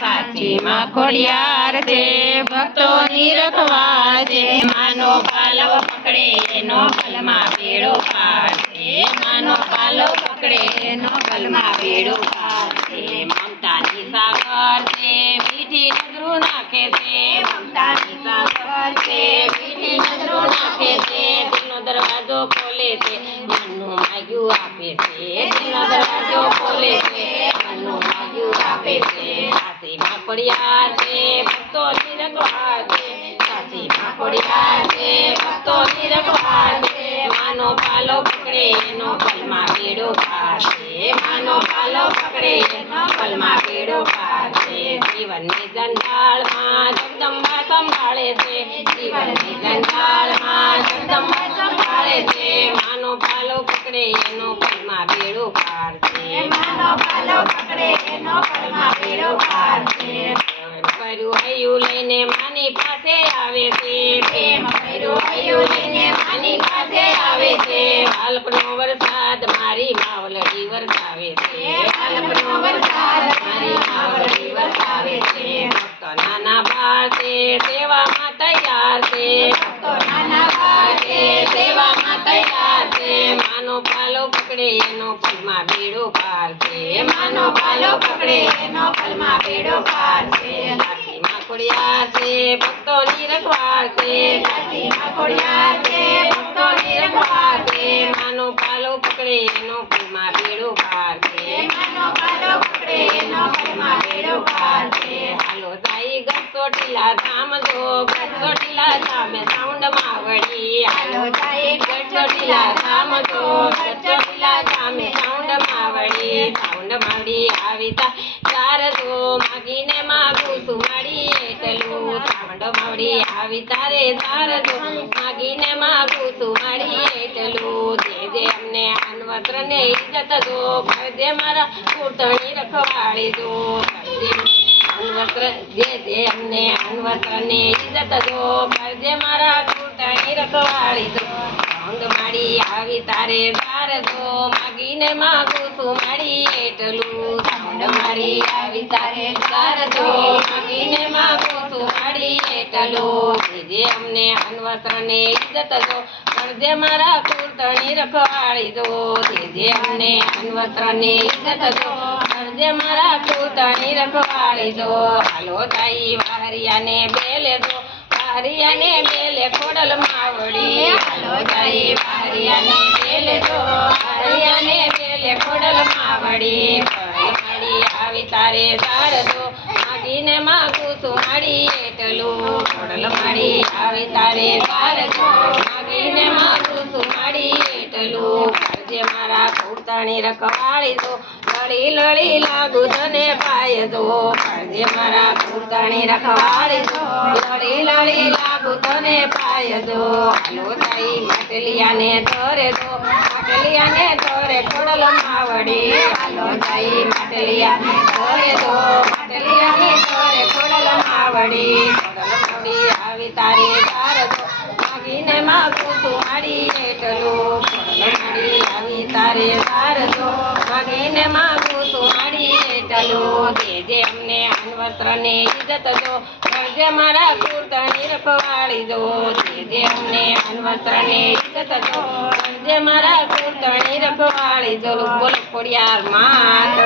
સાચી માં ખોડિયાર છે, ભક્તોની રખવાળ છે, માનો પાલવ પકડે એનો ગલમાં બેડો પાર છે, માનો પાલવ પકડે એનો ગલમાં બેડો પાર છે, મમતાની સાગર છે, મીઠી નજરું નાખે છે, મમતાની સાગર છે, મીઠી નજરું નાખે છે, દિલનો દરવાજો ખોલે છે, મનનું માગ્યું આપે છે, દિલનો દરવાજો ખોલે છે, મનનું માગ્યું આપે છે, સાચી માં ખોડિયાર છે, ભક્તોની રખવાળ છે, સાચી માં ખોડિયાર છે, ભક્તોની રખવાળ છે, માનો પાલો પકડે એનો ગલમાં બેડો પાર છે, માનો પાલો પકડે એનો ગલમાં બેડો પાર છે, જીવનની જંજાળમાં જગદંબા સંભાળે છે, જીવનની જંજાળમાં જગદંબા સંભાળે છે, માનો પાલો પકડે એનો ગલમાં બેડો પાર છે, માનો પાલો પકડે એનો ગલમાં બેડો પાર છે, કર્યું હૈયું લઈને માની પાસે આવે છે, પ્રેમ કર્યું હૈયું લઈને માની પાસે આવે છે, બાળપનો વરસાદ મારી માવલડી વરસાવે છે, બાળપનો વરસાદ મારી માવલડી વરસાવે છે, ભક્તો નાના બાળ છે, સેવામાં તૈયાર છે, ભક્તો નાના બાળ છે, સેવામાં તૈયાર છે, માનો પાલો પકડે એનો ગલમાં બેડો પાર છે, માનો પાલો પકડે એનો ગલમાં બેડો પાર છે, સાચી માં ખોડિયાર છે, ભક્તોની રખવાળ છે, સાચી માં ખોડિયાર છે, ભક્તોની રખવાળ છે, માનો પાલો પકડે એનો ગલમાં બેડો પાર છે, માનો પાલો પકડે એનો ગલમાં બેડો પાર છે, હાલો સાઈ ગઢચોટીલા ધામ જો, ગઢચોટીલા ધામે સાઉન્ડ માવડી, હાલો સાઈ ગઢચોટીલા ધામ જો, ગઢચોટીલા ધામે સાઉન્ડ માવડી, સાઉન્ડ માવડી આવી તાર જો, માગીને માગું છું માડી એટલું, સાઉન્ડ માવડી આવી તારે તાર જો, માગીને માગું છું માડી એટલું, જે અમને અનવસ્ત્ર ને ઇજ્જત જો, ફરજે મારા કુર્તણી રખવાળી જો, અનવસ્ત્ર જે અમને અનવસ્ત્ર ને ઇજ્જત જો, ફરજે મારા કુર્તણી રખવાળી જો, સાઉન્ડ માડી આવી તારે તાર જો, માગીને માગું છું માડી એટલું, સાઉન્ડ માડી આવી તારે તાર જો, માગીને માગું છું માડી એટલું, જે અમને અનવસ્ત્ર ને ઇજ્જત જો, ફરજે મારા કુર્તણી રખવાળી જો, જે અમને અનવસ્ત્ર ને ઇજ્જત જો, ફરજે મારા કુર્તણી રખવાળી જો, હાલો તાઈ વારિયાને બેલે જો, વારિયાને બેલે ખોડલ માવડી, હાલો તાઈ વારિયાને બેલે જો, વારિયાને બેલે ખોડલ માવડી, માડી આવી તારે તાર જો, માગીને માગું છું માડી એટલું, ખોડલ માડી આવી તારે તાર જો, માગીને માગું છું માડી એટલું, ફરજે મારા કુર્તણી રખવાળી જો, લડી લડી લાગુ તને પાય જો, ફરજે મારા કુર્તણી રખવાળી જો, લડી લડી લાગુ તને પાય જો, હાલો તાઈ માટલિયાને તરે જો, માટલિયાને તરે ખોડલ માવડી, હાલો તાઈ માટલિયાને તરે જો, માટલિયાને તરે ખોડલ માવડી, ખોડલ માવડી આવી તારે તાર જો, માગીને માગું છું માડી એટલું, ખોડલ માડી આવી તારે તાર જો, માગીને માગું છું માડી એટલું, જે અમને અનવસ્ત્ર ને ઇજ્જત જો, ફરજે મારા કુર્તણી રખવાળી જો, જે અમને અનવસ્ત્ર ને ઇજ્જત જો, ફરજે મારા કુર્તણી રખવાળી જો, બોલો ખોડિયાર માત